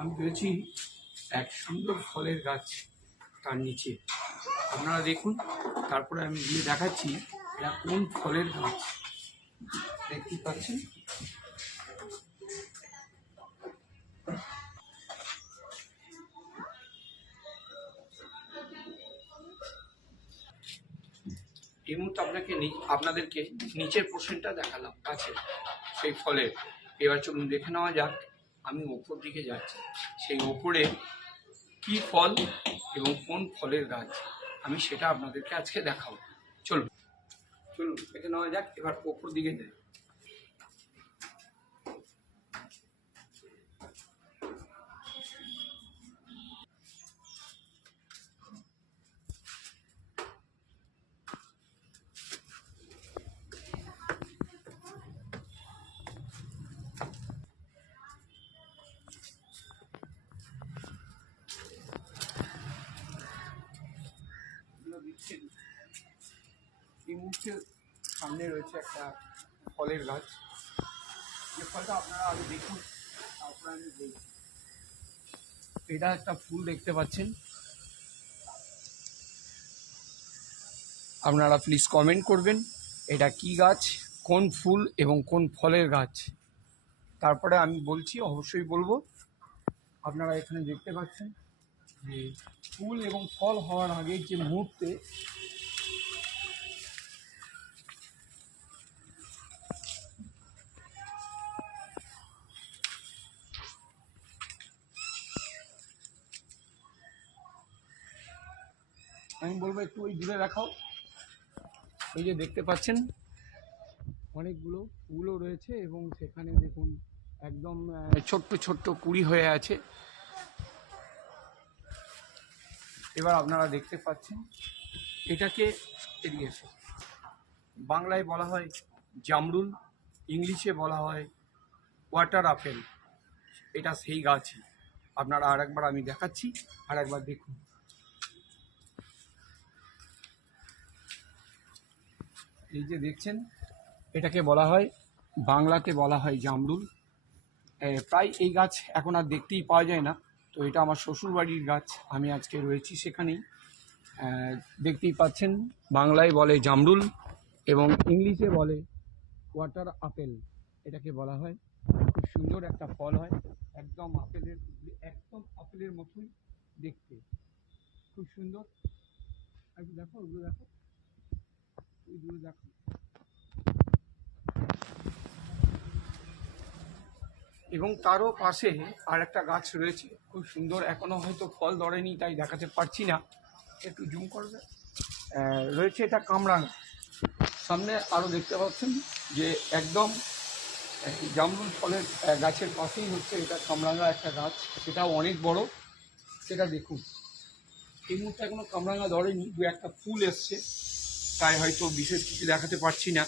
আমি রয়েছি এক সুন্দর ফলের গাছ তার নিচে। আপনারা দেখুন, তারপরে আমি গিয়ে দেখাচ্ছি এটা কোন ফলের গাছ। দেখতে পাচ্ছেন এই মুহূর্তে আপনাদেরকে নিচের পোর্শনটা দেখালাম গাছের সেই ফলের। এবার চলুন দেখে নেওয়া যাক আমি ওপর দিকে যাচ্ছি, সেই ওপরে কি ফল এবং কোন ফলের গাছ আমি সেটা আপনাদেরকে আজকে দেখাবো। চলুন চলুন দেখে নেওয়া যাক। এবার ওপর দিকে যাই। এই মুহূর্তে সামনে রয়েছে একটা ফলের গাছ, যে ফলটা আপনারা আগে দেখুন, তারপরে আমি বলছি। এটা একটা ফুল দেখতে পাচ্ছেন, আপনারা প্লিজ কমেন্ট করবেন এটা কি গাছ, কোন ফুল এবং কোন ফলের গাছ। তারপরে আমি বলছি, অবশ্যই বলবো। আপনারা এখানে দেখতে পাচ্ছেন যে ফুল এবং ফল হওয়ার আগে যে মুহূর্তে আমি বলবো একটু ওই দূরে রাখাও। এই যে দেখতে পাচ্ছেন অনেকগুলো ফুলও রয়েছে এবং সেখানে দেখুন একদম ছোট্ট ছোট্ট কুঁড়ি হয়ে আছে। এবার আপনারা দেখতে পাচ্ছেন এটাকে এদিকে এসে বাংলায় বলা হয় জামরুল, ইংলিশে বলা হয় ওয়াটার আপেল। এটা সেই গাছই। আপনারা আরেকবার আমি দেখাচ্ছি, আরেকবার দেখুন। এই যে দেখছেন এটাকে বলা হয়, বাংলাতে বলা হয় জামরুল। প্রায় এই গাছ এখন আর দেখতেই পাওয়া যায় না। তো এটা আমার শ্বশুরবাড়ির গাছ, আমি আজকে রয়েছি সেখানেই। দেখতেই পাচ্ছেন বাংলায় বলে জামরুল এবং ইংলিশে বলে ওয়াটার আপেল। এটাকে বলা হয়, খুব সুন্দর একটা ফল হয়, একদম আপেলের মতোই দেখতে, খুব সুন্দর। একটু দেখো, ওগুলো দেখো, ওইগুলো দেখো। এবং তারও পাশে আর একটা গাছ রয়েছে খুব সুন্দর, এখনো হয়তো ফল ধরেনি তাই দেখাতে পারছি না, একটু জুম করবে। রয়েছে এটা কামরাঙা। সামনে আরও দেখতে পাচ্ছেন যে একদম জামরুল ফলের গাছের পাশেই হচ্ছে এটা কামরাঙা একটা গাছ, সেটাও অনেক বড়। সেটা দেখুন, এই মুহূর্তে এখনো কামরাঙা ধরেনি, দু একটা ফুল এসছে, তাই হয়তো বিশেষ কিছু দেখাতে পারছি না।